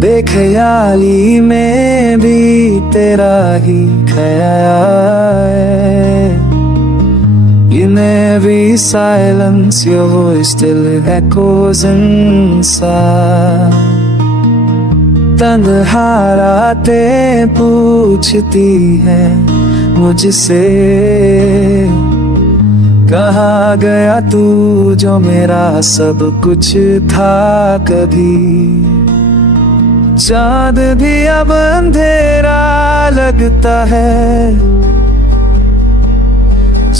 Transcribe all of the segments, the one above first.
बेख्याली में भी तेरा ही ख्याल है। In every silence your voice still echoes inside। तन्हा रातें पूछती हैं मुझसे, कहाँ गया तू जो मेरा सब कुछ था कभी। चाँद भी अब अंधेरा लगता है,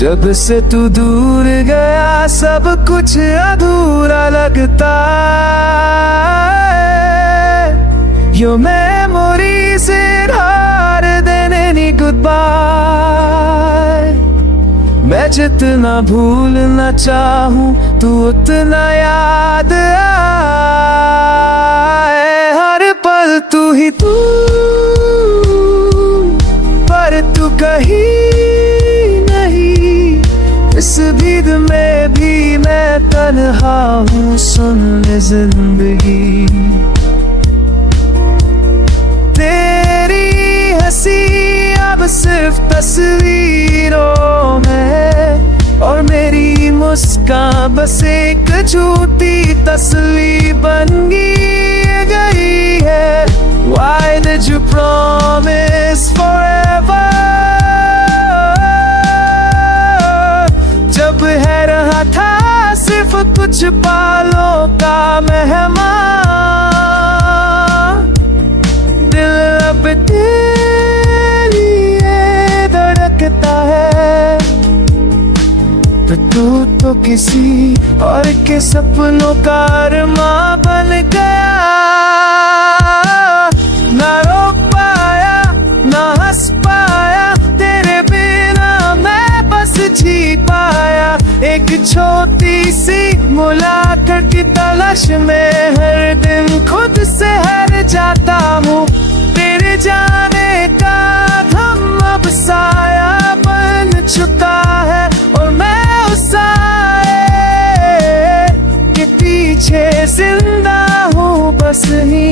जब से तू दूर गया सब कुछ अधूरा लगता है। Your memories hit harder than any goodbye। मैं जितना भूलना चाहूं तू उतना याद आए। हर पल तू ही तू, पर तू कहीं नहीं। इस भीड़ में भी मैं तन्हा हूँ, सुन ले जिंदगी। तेरी हंसी अब सिर्फ तस्वीरों में, और मेरी मुस्कान बस एक झूठी तस्वीर बन गई है। Why did you promise forever? जब है रहा था सिर्फ कुछ पालों का मेहमान, दिल अब तेरे लिए धड़कता है। तो तू तो किसी और के सपनों का अरमां बन गया। ना रोक पाया ना हंस पाया, तेरे बिना मैं बस जी पाया। एक छोटी सी मुलाकात की तलाश में हर दिन खुद से हार जाता हूँ। तेरे जाने का गम अब साया बन चुका है, और मैं उस साए के पीछे जिंदा हूँ बस ही।